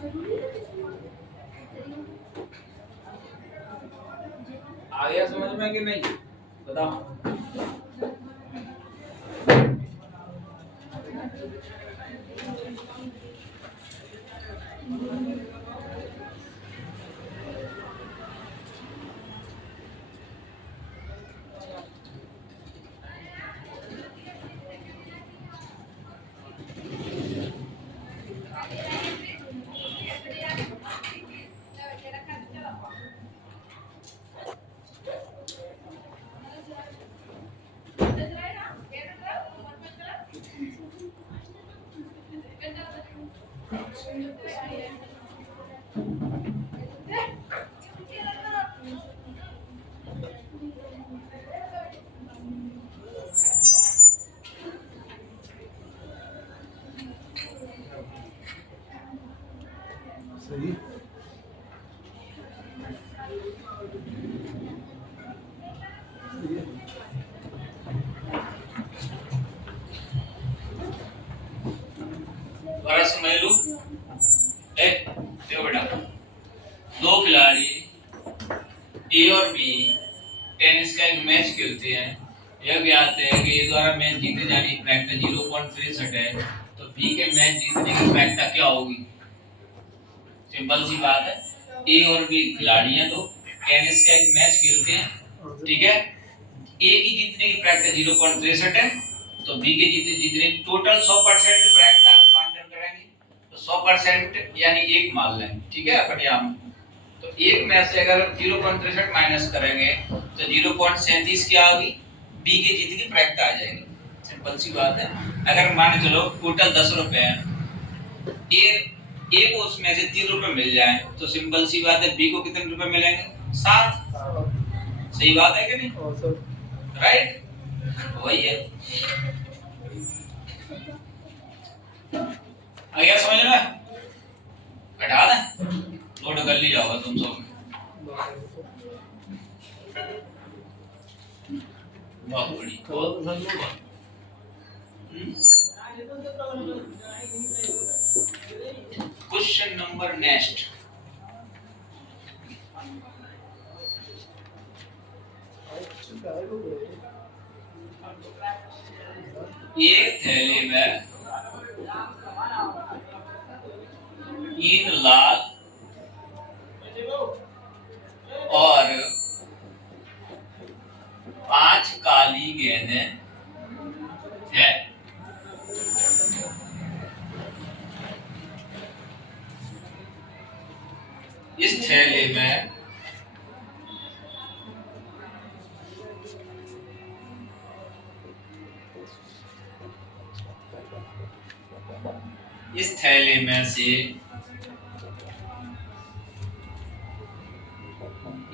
आ गया समझ में कि नहीं? बताओ। सही। दोबारा समझ लो। देखो बेटा, दो खिलाड़ी ए और बी टेनिस का एक मैच खेलते हैं। यह ज्ञात है कि ए द्वारा मैच जीते जाने की प्रायिकता 0.63 है, तो बी के मैच जीतने की प्रायिकता क्या होगी? सिंपल सी बात है, ए और बी खिलाड़ी हैं, तो टेनिस का एक मैच खेलते हैं, ठीक है। ए की जीतने की प्रायिकता 0.63 है, तो बी के जीतने टोटल 100% प्रायिकता को काउंटर करेंगे, तो 100% यानी एक मान लेंगे, ठीक है। अपन यहाँ तो एक में से अगर 0.63 माइनस करेंगे तो 0.37 क्या होगी? बी के जीतने की प्रायिकता आ जाएगी। सिंपल सी बात है। अगर मान के चलो टोटल 10 रुपए है, ए को उसमें से 3 रुपए मिल जाए, तो सिंपल सी बात है बी को कितने रुपए मिलेंगे? 7। सही बात है कि नहीं? राइट, वही है। आ गया समझ में? घटा दें, लोड कर ली जाओगा तुम सब। बहुत बड़ी क्वेश्चन नंबर नेक्स्ट। एक थैली में 3 लाल और 5 काली गेंदें है। इस थैली में से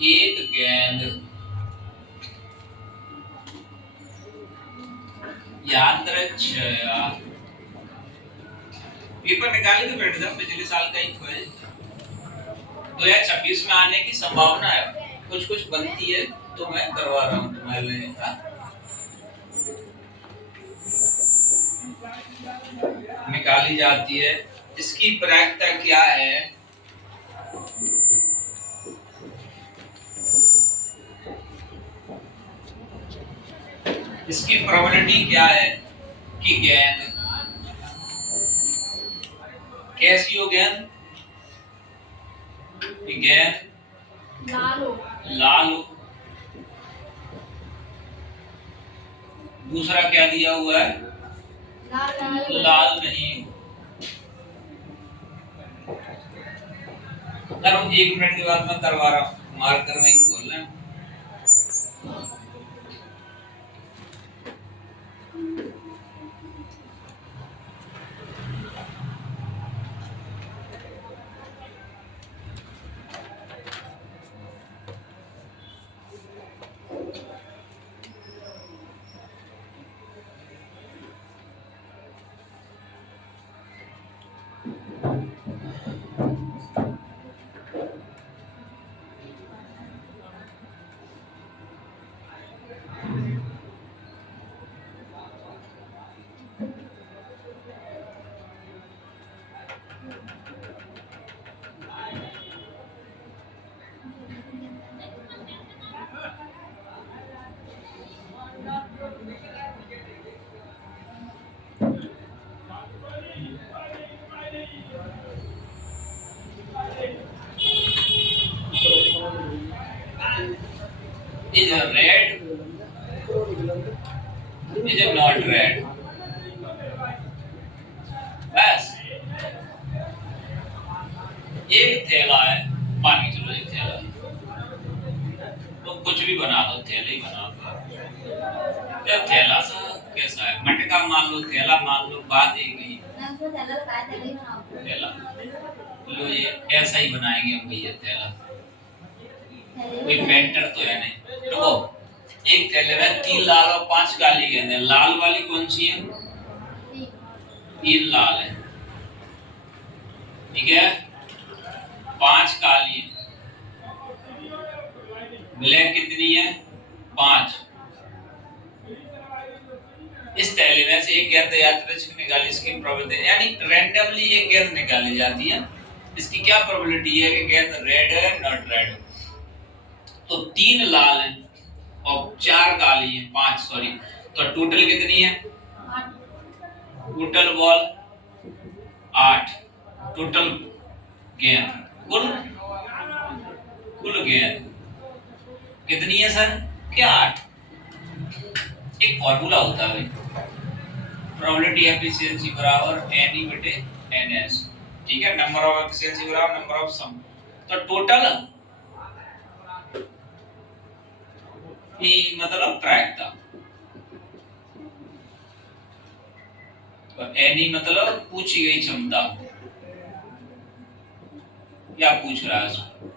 एक गेंद यादृच्छया पेपर निकाले तो बैठ जा, पिछले साल का ही तो है। 2026 में आने की संभावना है, कुछ कुछ बनती है तो मैं करवा रहा हूँ तुम्हारे लिए। निकाली जाती है। इसकी प्रायिकता क्या है? इसकी प्रोबेबिलिटी क्या है कि गेंद कैसी हो? गेंद लाल हो। दूसरा क्या दिया हुआ है? लाल नहीं हो। करो 1 मिनट के बाद मैं करवा रहा हूँ, मार्कर में ही खोल लें। is a red, is a not red. बस एक थैला है, मान के चलो एक थैला, तो कुछ भी बना दो, थैला ही बना दो। तो थैला सा कैसा है, मटका मान लो, थैला मान लो, बात एक ही है। थैला लो, ये ऐसा ही बनाएंगे हम भैया थैला, कोई पेंटर तो है नहीं। देखो एक थैले में 3 लाल और 5 काली गेंदें, लाल वाली कौन सी है? 3 लाल है, ठीक है, 5 काली है, ब्लैक कितनी है? 5। इस थैले में से एक गेंद यादृच्छिक निकाली, इसकी प्रोबेबिलिटी, यानी रैंडमली एक गेंद निकाली जाती है, इसकी क्या प्रोबेबिलिटी है कि गेंद रेड है नॉट रेड। तो 3 लाल है और 4 काली है, 5 सॉरी, तो टोटल कितनी है? टोटल बॉल 8, टोटल गेंद कुल गेंद कितनी है सर? क्या 8? एक फॉर्मूला होता है भाई, प्रोबेबिलिटी एफिशिएंसी बराबर NE/NS, ठीक है, नंबर ऑफ एफिशिएंसी बराबर नंबर ऑफ सम। तो टोटल P मतलब ट्रैक था, तो NE मतलब पूछी गई क्षमता, क्या पूछ रहा है उसको,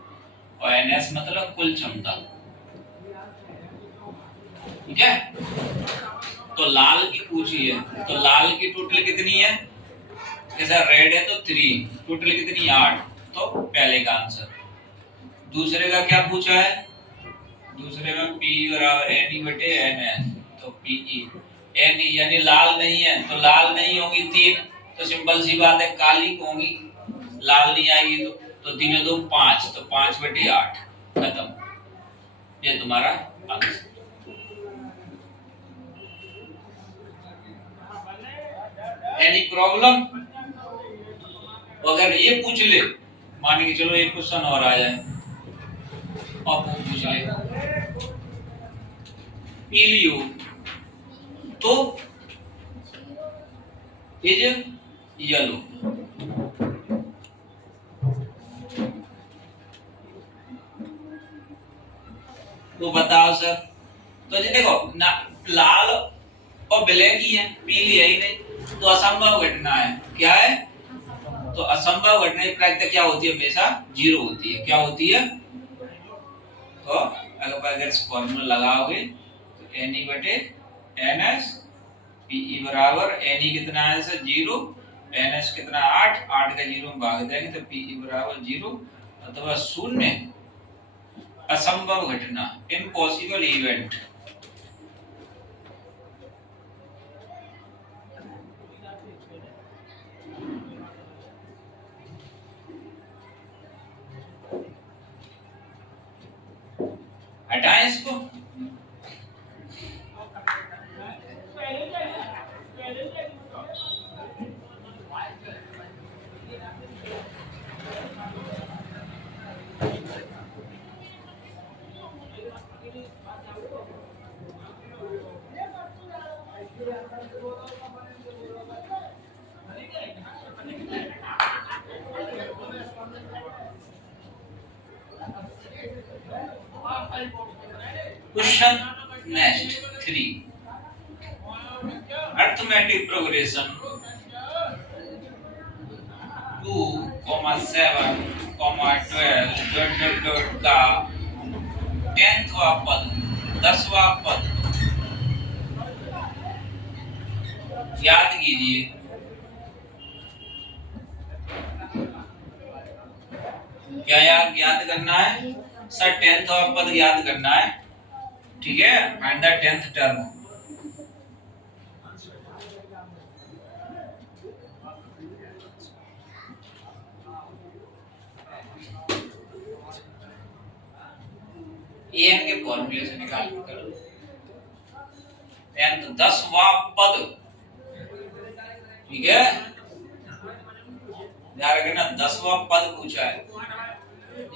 और NS मतलब कुल क्षमता, ठीक है। तो लाल की पूछी है, तो लाल की टोटल कितनी है? जैसा रेड है तो 3, टोटल कितनी? 8, तो पहले का आंसर। दूसरे का क्या पूछा है? दूसरे में P बराबर NE/NS, तो PE, NE यानी लाल नहीं है, तो लाल नहीं होगी 3, तो सिंपल सी बात है काली होगी, लाल नहीं आएगी, तो 3 2 5, तो 5/8 खत्म, ये तुम्हारा आंसर। Any problem? अगर ये पूछ ले, मान के चलो एक क्वेश्चन और आ जाए, आप वो पूछ ले पीलियो तो इज येलो, तो बताओ सर। तो जी देखो ना, लाल और ब्लैक ही है, पीली है ही नहीं, तो असंभव घटना है, क्या है? तो असंभव घटना की प्रायिकता क्या होती है? हमेशा 0 होती है। क्या होती है? तो अगर इस फॉर्मूला लगाओगे तो NE/NS, PE बराबर NE कितना है सर? 0, NS कितना? 8, 8 का 0 में भाग देंगे तो PE बराबर 0 अथवा 0। असंभव घटना, इम्पॉसिबल इवेंट, हटाएं इसको। Question next 3. Arithmetic progression 2, 7, 12 का 10वां पद, 10वां पद याद कीजिए। क्या याद करना है सर? 10वां पद याद करना है, ठीक है, find the 10th term. an के फॉर्मूले से निकाल के करो। 10वां पद, ठीक है, ध्यान रखना 10वां पद पूछा है,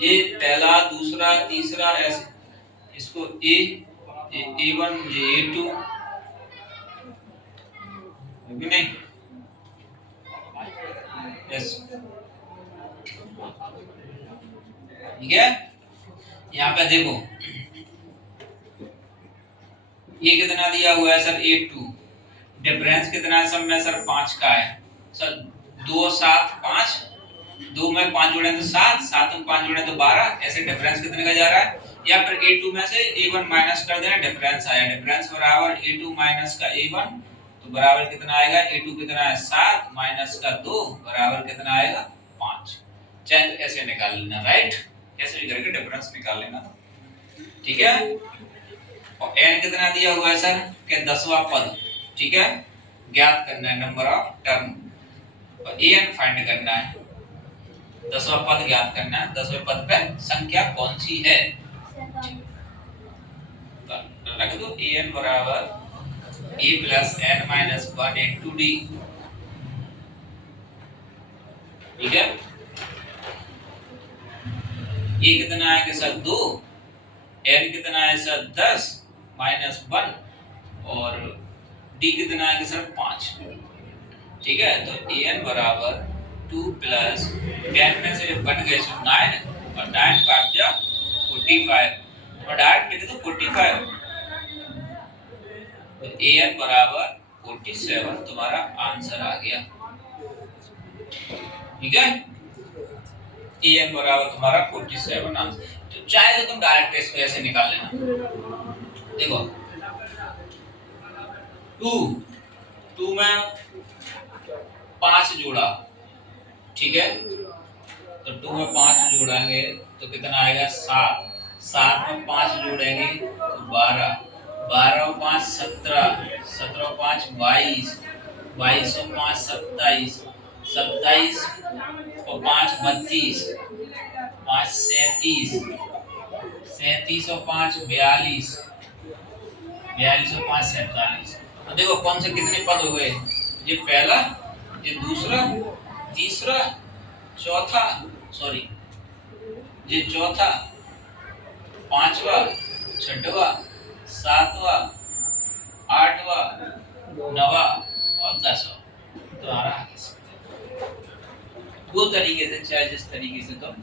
ये पहला, दूसरा, तीसरा, ऐसे इसको A1 ये A2 भी नहीं, यस ठीक है। यहाँ पे देखो ये कितना दिया हुआ है सर A2, डिफरेंस कितना है सब में सर 5 का है सर, 2 7 5, 2 में 5 जोड़े तो 7, 7 में 5 जोड़े तो 12, ऐसे डिफरेंस कितने का जा रहा है, या फिर A2 में से A1 माइनस कर देना, डिफरेंस आया, डिफरेंस बराबर A2 माइनस का A1, तो बराबर कितना आएगा, A2 कितना है 7 माइनस का 2 बराबर कितना आएगा 5। चेंज ऐसे निकाल लेना, राइट, ऐसे भी करके डिफरेंस निकाल लेना, ठीक है। और n कितना दिया हुआ है सर कि 10वां पद, ठीक है, ज्ञात करना है नंबर ऑफ टर्म, और an फाइंड करना है, 10वां पद ज्ञात करना है, 10वें पद पे संख्या कौन सी है, तो रख दो an बराबर a plus n minus 1 into d, ठीक है। ये कितना है कि सर 2, n कितना है सर 10 माइनस 1 और d कितना है कि सर 5, ठीक है। तो an बराबर 2 प्लस 10 में से बन गए सो 9 और 9 काट जा 45 और डायरेक्ट लिख दो 45, तो an बराबर 47 तुम्हारा आंसर आ गया, ठीक है। an बराबर तुम्हारा 47 आंसर। तो चाहे तो तुम डायरेक्ट इसको ऐसे निकाल लेना, देखो 2 में 5 जोड़ा, ठीक है, तो 2 में 5 जोड़ेंगे तो कितना आएगा 7, 7 में 5 जोड़ेंगे तो 12, 12 और 5 17, 17 और 5 22, 22 और 5 27, 27 और 5 32, 5 37, 37 और 5 42, 42 और 5 47। अब देखो कौन से कितने पद हो गए, ये पहला, ये दूसरा, तीसरा, चौथा, सॉरी ये चौथा, पांचवा, छठवा, सातवा, आठवा, नवा और 10वां, तो आ रहा है वो तरीके से, चाहे जिस तरीके से तुम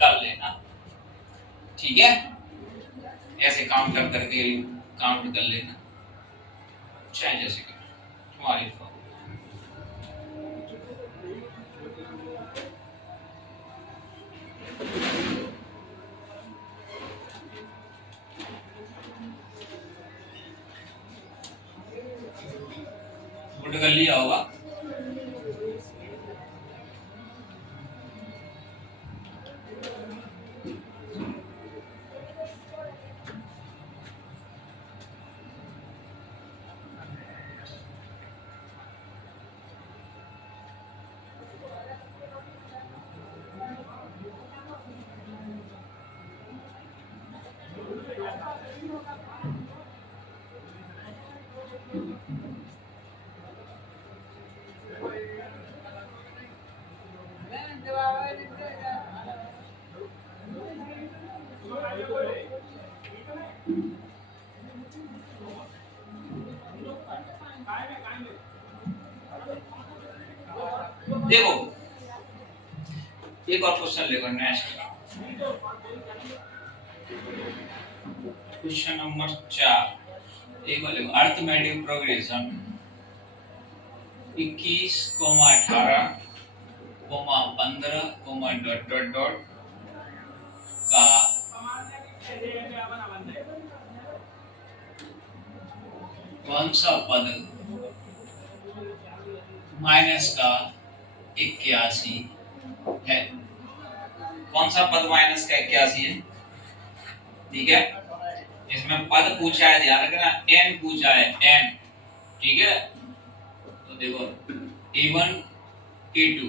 कर लेना, ठीक है, ऐसे काउंट कर करके काउंट कर लेना, चाहे जैसे कर तुम्हारी गुड कर लिया होगा। देखो एक और क्वेश्चन लेकर नेक्स्ट क्वेश्चन नंबर 4, एक और देखो arithmetic progression 21, 18, 15, dot dot dot का कौन सा पद माइनस का 81 है, कौन सा पद माइनस का 81 है, ठीक है। इसमें पद पूछा है, ध्यान रखना n पूछा है, n, ठीक है। तो देखो a1 a2,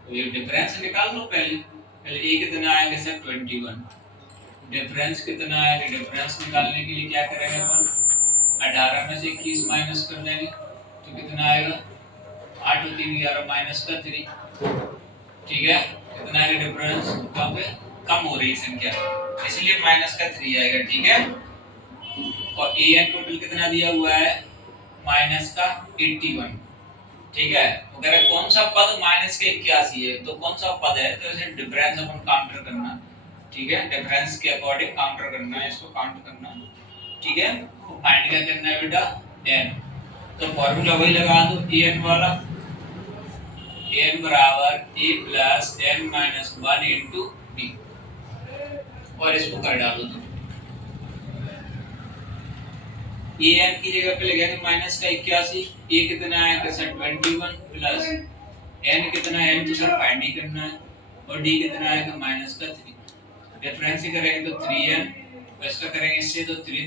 तो ये डिफरेंस निकाल लो, पहले a कितना आएगा सर 21, डिफरेंस कितना आएगा, डिफरेंस निकालने के लिए क्या करेंगे अपन, 18 में से 21 माइनस कर देंगे तो कितना आएगा 8 और 3 11 माइनस का 3, ठीक है। कितना आएगा डिफरेंस, कहाँ पे कम हो रही संख्या, इसलिए माइनस का 3 आएगा, ठीक है। और an टोटल कितना दिया हुआ है, माइनस का 81, ठीक है। तो कह रहा है कौन सा पद माइनस के 81 है, तो कौन सा पद है, तो इसे डिफरेंस अपन काउंटर करना, ठीक है। डिफरेंस के अकॉर्डिंग काउंटर करना है, इसको काउंट करना, ठीक है। तो फाइंड क्या करना है बेटा, n। तो फार्मूला वही लगा दो an वाला, n बराबर a plus n minus 1 into b, और इसको कर डालो तो an की जगह पे लगेगा माइनस का 81, a कितना है तो सर 21 प्लस n कितना है, n तो सर फाइंड ही करना है, और d कितना आएगा माइनस का 3। डिफरेंस ही करेंगे तो 3n, इसका करेंगे इससे तो 3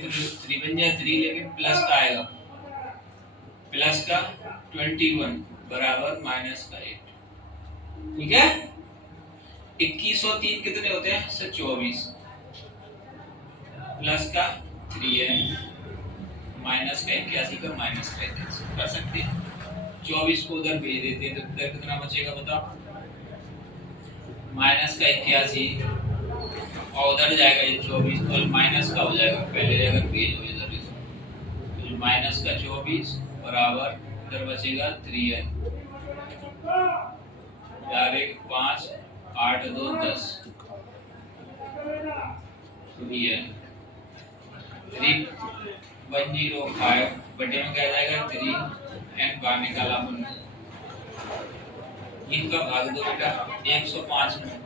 बन जाए 3, लेकिन प्लस का आएगा, प्लस का 21 बराबर माइनस का 8, ठीक है। 21 और 3 कितने होते हैं सर 24, प्लस का 3n माइनस का 81 का माइनस का 81 कर सकते हैं। 24 को उधर भेज देते हैं तो इधर कितना बचेगा बताओ, माइनस का 81 और उधर जाएगा ये 24, तो माइनस का हो जाएगा, पहले जगह भेज दो इधर, तो माइनस का 24 बराबर इधर बचेगा 3n, 4 1 5 8 2 10, 3n 3105 बटे में क्या जाएगा 3n बाहर निकाला हमने, इनका भाग दो बेटा 105 में,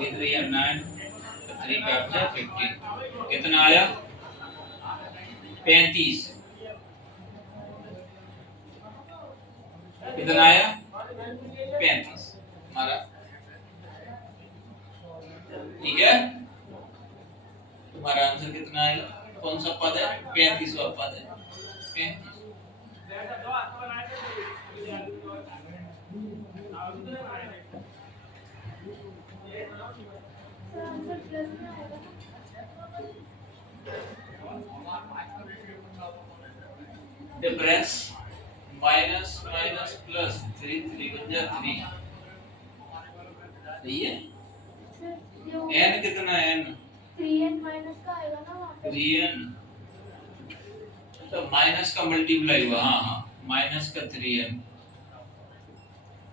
ये 3 और 9 तो 3 5 जा 50, कितना आया 35, कितना आया 35 हमारा, ठीक है। तुम्हारा आंसर कितना आएगा, कौन सा पद है 35वां पद है 35। डिफरेंस माइनस माइनस प्लस 3 3 बन जा 3, सही है। n कितना है, n 3n माइनस का आएगा ना वहां पे, 3n तो माइनस का मल्टीप्लाई हुआ, हाँ हाँ माइनस का 3n,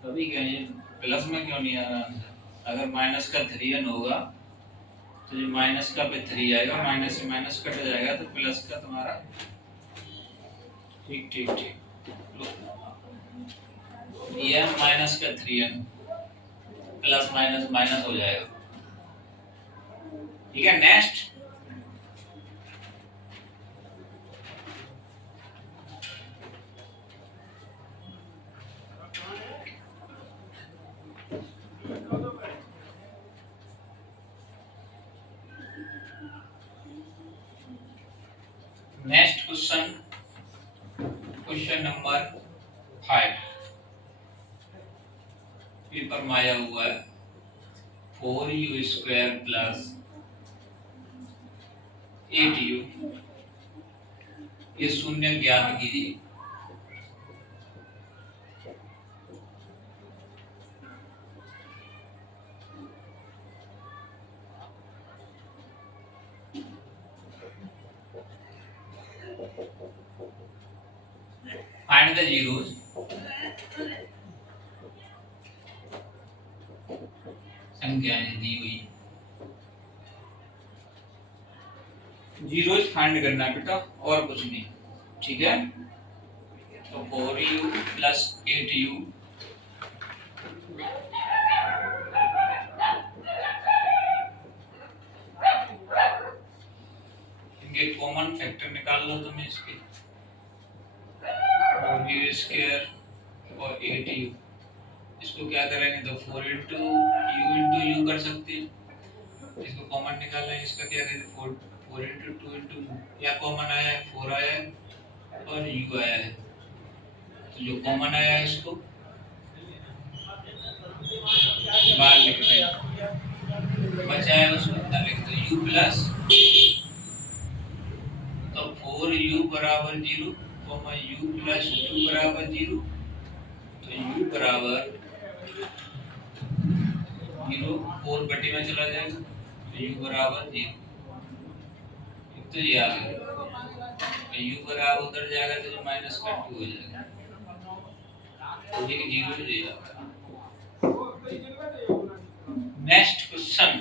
तभी कहें प्लस में क्यों नहीं आ रहा आंसर, अगर माइनस का 3n होगा तो ये माइनस का पे 3 आएगा, माइनस से माइनस कट जाएगा तो प्लस का तुम्हारा, ठीक ठीक ठीक, ये माइनस का 3n प्लस माइनस माइनस हो जाएगा, ठीक है। Next next question, question number 5 paper में आया हुआ है 4u स्क्वायर प्लस 8u, ये शून्य ज्ञात कीजिए। Find the zeros. संख्याएं दी हुई, जीरोस फाइंड करना है बेटा, और कुछ नहीं, ठीक है। तो 4u प्लस 8u इनके कॉमन फैक्टर निकाल लो तुम इसके, 4u स्क्वायर और 8u, इसको क्या करेंगे तो 4 इंटू यू कर सकते हैं, इसको कॉमन निकालना है, इसका क्या करेंगे 4 इंटू 2 इंटू या कॉमन आया है 4 आया है और u आया है, तो जो कॉमन आया है इसको बाहर लिखते हैं, बचा है उसको अंदर लिख दो u प्लस, तो 4u बराबर 0 कॉमा u प्लस 2 बराबर 0, तो u बराबर 0 4 बटे में चला जाएगा u बराबर 0। तो ये आ गया u बराबर उधर जाएगा तो जो माइनस का 2 हो जाएगा, तो ये 0 हो जाएगा। नेक्स्ट क्वेश्चन,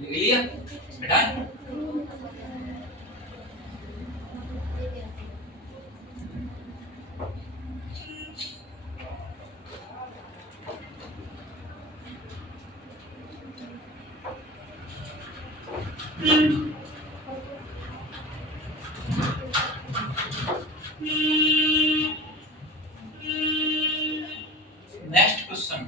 लिख लिया बेटा? नेक्स्ट क्वेश्चन,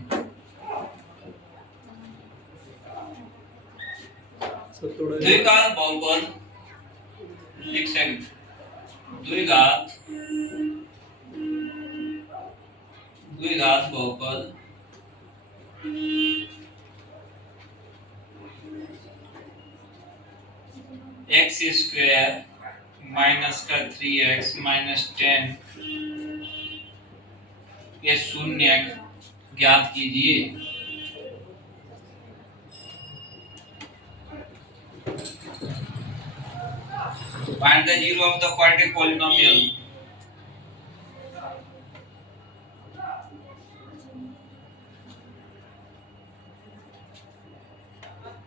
सर थोड़ा द्विघात बहुपद, एक सेकंड, द्विघात बहुपद एक्स स्क्वायर माइनस का 3x माइनस 10 ये शून्य ज्ञात कीजिए। Find the zero of the quadratic polynomial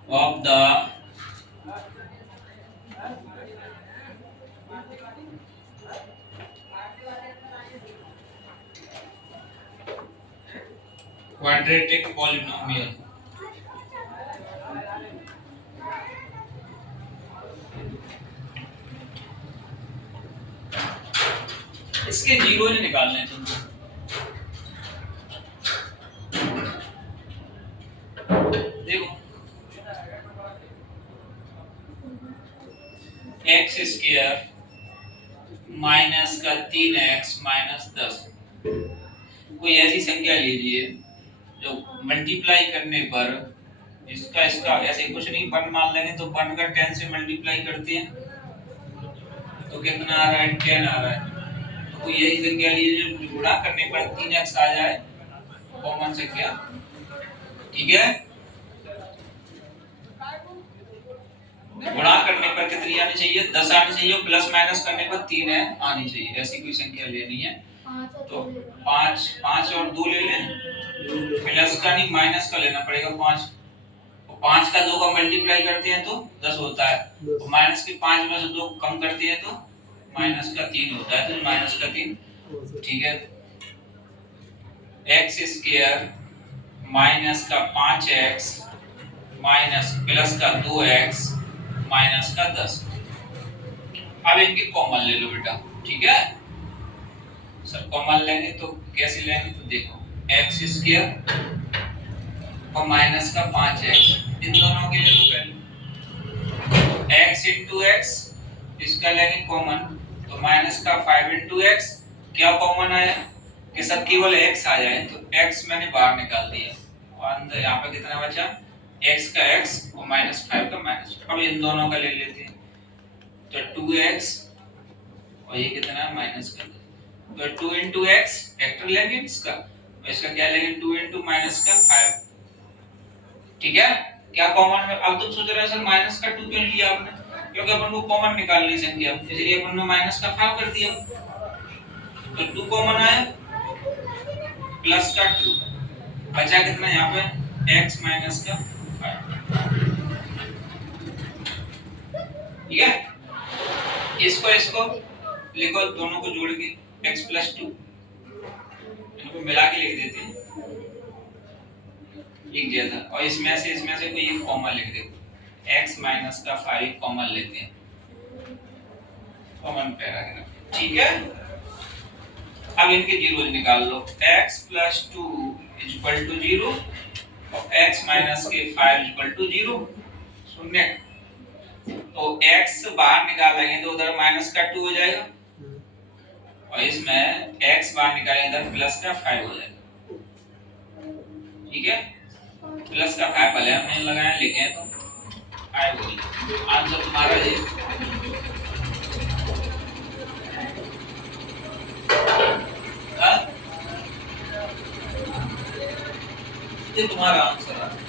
of the quadratic polynomial इसके जीरो निकालने हैं तुमको। देखो एक्स स्क्वायर माइनस का 3x माइनस 10, कोई ऐसी संख्या लीजिए जो मल्टीप्लाई करने पर इसका ऐसे कुछ नहीं, 1 मान लेंगे तो 1 का 10 से मल्टीप्लाई करते हैं तो कितना आ रहा है, 10 आ रहा है। तो कोई ऐसी संख्या लीजिए जो गुणा करने पर 3x आ जाए, कॉमन संख्या, ठीक है। गुणा करने पर कितनी आनी चाहिए, 10 आनी चाहिए, प्लस माइनस करने पर 3 है आनी चाहिए, ऐसी कोई संख्या लेनी है। तो 5 और 2 ले लें, प्लस का नहीं माइनस का लेना पड़ेगा 5। तो 5 का 2 का मल्टीप्लाई करते हैं तो 10 होता है, तो माइनस के 5 में से 2 कम करते हैं तो माइनस का 3 होता है, तो माइनस का 3, ठीक है। एक्स स्क्वायर माइनस का 5x माइनस प्लस का 2x माइनस का 10। अब इनकी कॉमन ले लो बेटा, ठीक है। सर कॉमन लेंगे तो कैसे लेंगे, तो देखो एक्स स्क्वायर और माइनस का 5x, इन दोनों के ले लो पहले। x इंटू एक्स, इसका लेंगे कॉमन, तो माइनस का 5 इंटू एक्स, क्या कॉमन आया कि सब केवल x आ जाए, तो x मैंने बाहर निकाल दिया और अंदर यहाँ पे कितना बचा, x का x और माइनस 5 का माइनस। अब इन दोनों का ले लेते हैं, तो 2x और ये कितना है माइनस का, तो 2 इंटू एक्स फैक्टर लेंगे इसका, तो इसका क्या लेंगे 2 इंटू माइनस का 5, ठीक है। क्या कॉमन है, अब तुम सोच रहे हो सर माइनस का 2 क्यों लिया आपने, क्योंकि अपन को कॉमन निकालनी संख्या, इसलिए अपन ने माइनस का 5 कर दिया, तो 2 कॉमन आया प्लस का 2, बचा कितना यहाँ पे x माइनस का 5, ठीक है। इसको लिखो, दोनों को जोड़ के x प्लस 2, इनको मिला के लिख देते हैं, लिख दिया था। और इसमें से कोई एक कॉमन लिख देते, x माइनस का 5 कॉमन लेते हैं, कॉमन पैराग्राफ, ठीक है। अब इनके जीरो निकाल लो, x plus 2 is equal to 0 और x माइनस के 5 इज इक्वल टू 0, शून्य। तो x बाहर निकालेंगे तो उधर माइनस का 2 हो जाएगा और इसमें x बाहर निकालेंगे इधर प्लस का 5 हो जाएगा, ठीक है। प्लस का 5 भले हमने लगाया, लिखे हैं तो 5 हो गया, आंसर तुम्हारा ये, ये तुम्हारा आंसर है।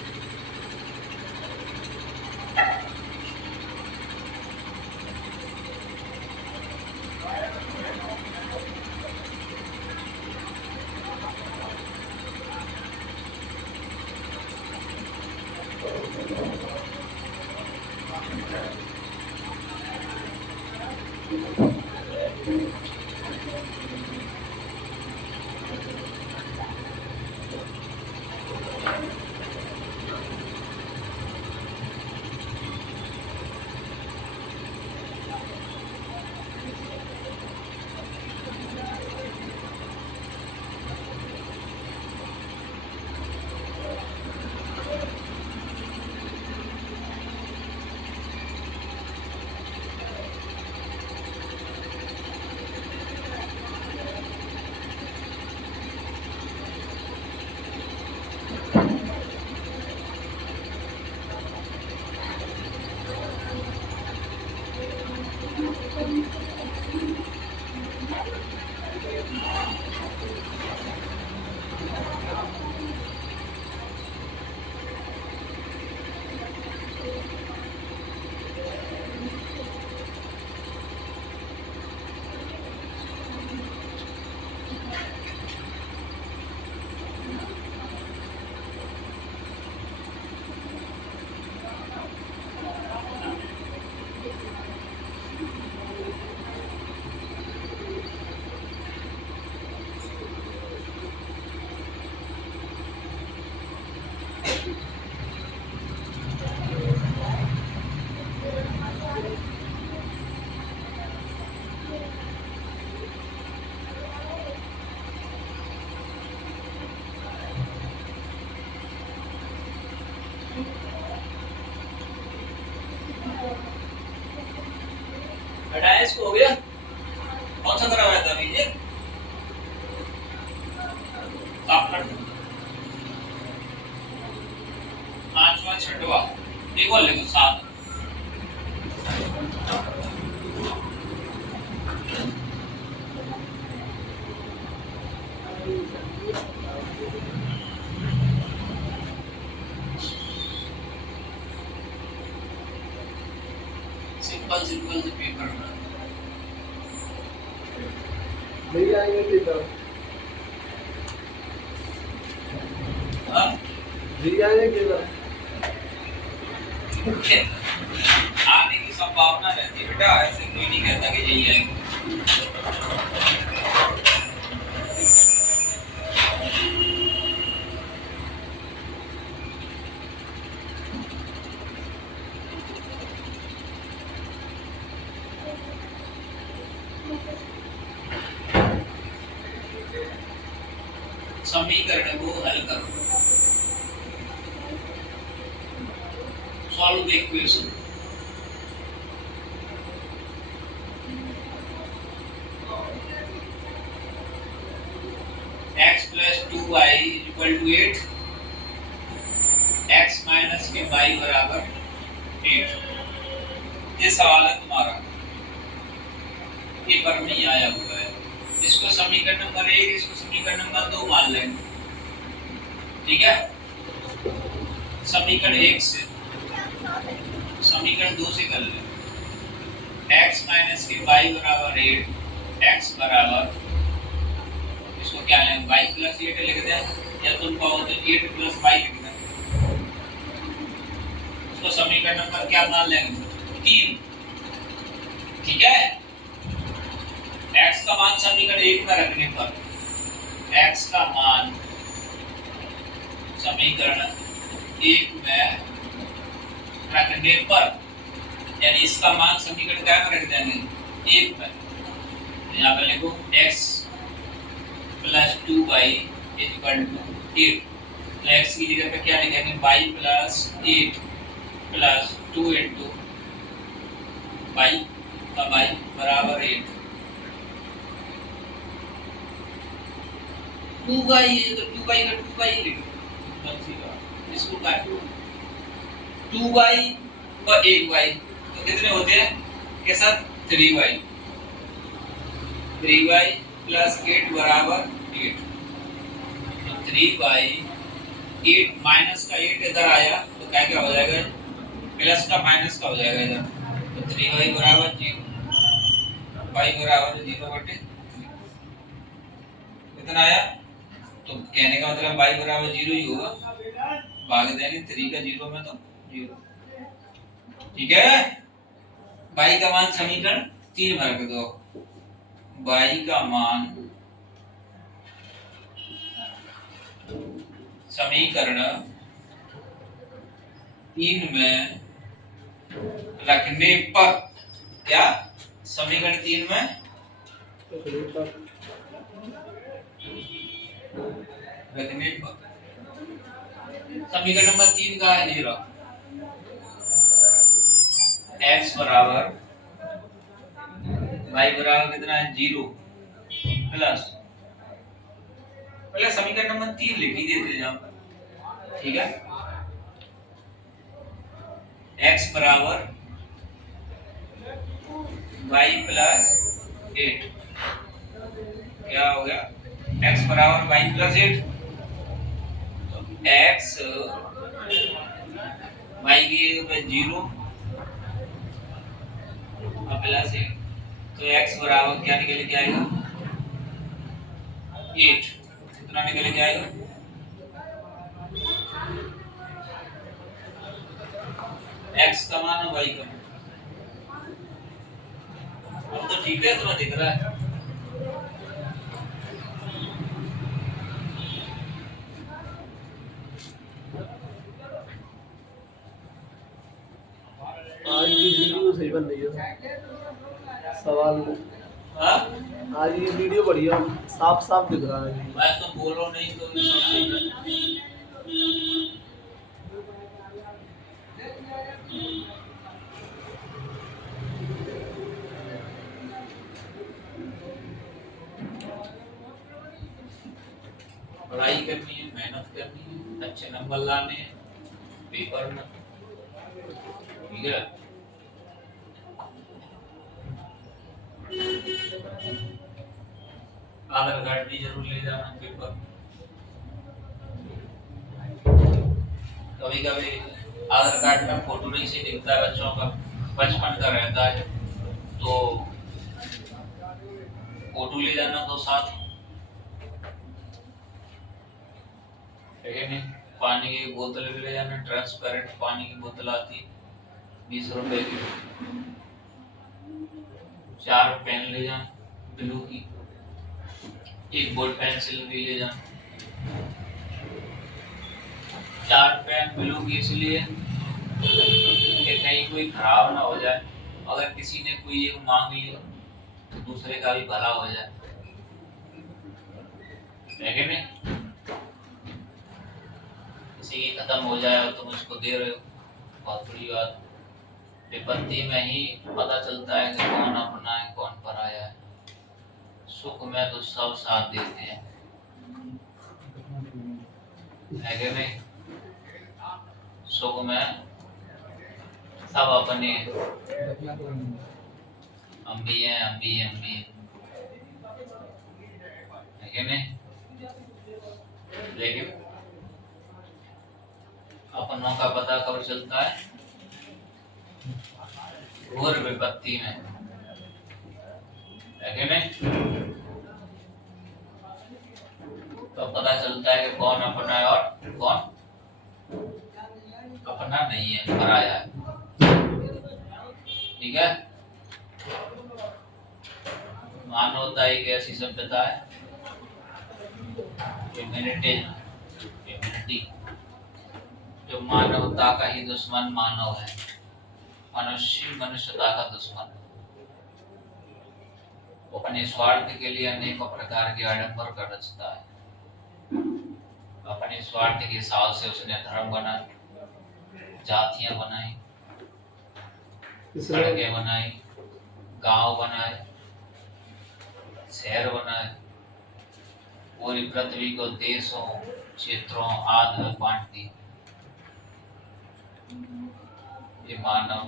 हो गया। कौन सा करवाया था अभी ये? आप कर दो। पांचवा छठवा एक और लिखो 7। सिंपल सिंपल से पेपर में नहीं आएंगे टीचर, हाँ जी आएंगे टीचर। आने की संभावना रहती है बेटा, ऐसे कोई नहीं कहता कि यही आएंगे। समीकरण को हल करो। Solve the equation. x plus 2y equal to 8, x minus के y बराबर 8। ये सवाल है तुम्हारा, पेपर में ही आया हुआ है। इसको समीकरण नंबर 1, इसको समीकरण नंबर 2 मान लेंगे, ठीक है। समीकरण 1 से समीकरण 2 से कर लें। x माइनस के y बराबर 8, x बराबर, इसको क्या लें, y प्लस 8 लिख दें, या तुम कहो तो 8 प्लस y लिख दें। इसको समीकरण नंबर क्या मान लेंगे, 3, ठीक है। x का मान समीकरण 1 में रखने पर, x का मान समीकरण 1 में रखने पर, यानी इसका मान समीकरण क्या में रख देंगे, 1 में। यहाँ पे लिखो x plus 2y equal to 8। तो x की जगह पे क्या लिखेंगे, y plus 8 plus 2 into y का y बराबर 8। 2y है तो 2y का 2y लिखो, इसको काटो। 2y और 1y तो कितने होते हैं के साथ, 3y। 3y प्लस 8 बराबर 8। तो 3y 8 माइनस का 8 इधर आया तो क्या क्या हो जाएगा, प्लस का माइनस का हो जाएगा इधर। तो 3y बराबर 0, y बराबर 0/3। कितना आया, तो कहने का मतलब y बराबर 0 ही होगा, भाग देंगे 3 का 0 में तो 0, ठीक है। y का मान समीकरण 3 में रख दो। y का मान समीकरण 3 में रखने पर, क्या समीकरण 3 में रखने पर, समीकरण नंबर 3 का है 0, x बराबर y बराबर कितना है 0 प्लस, पहले समीकरण नंबर 3 लिख ही देते हैं यहाँ पर, ठीक है। x बराबर y प्लस 8, क्या हो गया, x बराबर y प्लस 8। तो x y की जगह 0 और प्लस 8, तो x बराबर क्या निकल के आएगा, 8। कितना निकल के आएगा, x का मान और y का मान। अब तो ठीक है, तुम्हें दिख रहा है। आज की वीडियो सही बन रही है, सवाल हाँ? आज ये वीडियो बढ़िया साफ साफ दिख रहा है। मैं तो बोलो नहीं तो ये सब सही है। पढ़ाई करनी है, मेहनत करनी है, अच्छे नंबर लाने हैं पेपर में, ठीक है। आधार कार्ड भी जरूर ले जाना पेपर। कभी कभी आधार कार्ड में फोटो नहीं से दिखता है, बच्चों का बचपन का रहता है, तो फोटो ले जाना दो साथ, ठीक है। नहीं, पानी की बोतल भी ले जाना, ट्रांसपेरेंट पानी की बोतल आती 20 रुपए की। 4 पेन ले जाना ब्लू की, 1 बोर्ड पेंसिल भी ले जाना। 4 पेन ब्लू की इसलिए कि कहीं कोई खराब ना हो जाए, अगर किसी ने कोई एक मांग लिया तो दूसरे का भी भला हो जाए, है नहीं। किसी की खत्म हो जाए और तुम उसको दे रहे हो, बहुत बुरी बात। विपत्ति में ही पता चलता है कि कौन अपना है कौन पराया है। सुख में तो सब साथ देते हैं, है कि नहीं। सुख में सब अपने, हम भी हैं, हम भी हैं, हम भी हैं, है कि नहीं। लेकिन अपनों का पता कब चलता है? घोर विपत्ति में, है कि नहीं। तो पता चलता है कि कौन अपना है और कौन अपना नहीं है, पराया है, ठीक है। मानवता एक ऐसी सभ्यता है, ह्यूमैनिटी, जो मानवता का ही दुश्मन मानव है, मनुष्य मनुष्यता का दुश्मन। वो अपने स्वार्थ के लिए अनेकों प्रकार के आडंबर कर रचता है। अपने स्वार्थ के हिसाब से उसने धर्म बनाए, जातियां बनाई, सड़कें बनाई, गांव बनाए, शहर बनाए, पूरी पृथ्वी को देशों क्षेत्रों आदि में बांट दी। ये मानव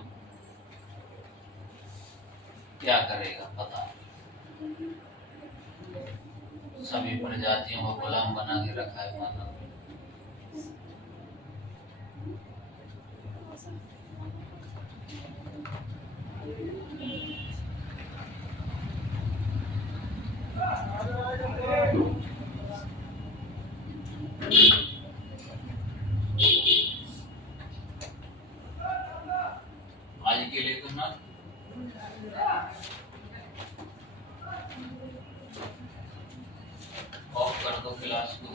क्या करेगा पता नहीं। सभी प्रजातियों को गुलाम बना के रखा है मानव। आज के लिए तो ना ऑफ कर दो क्लास को।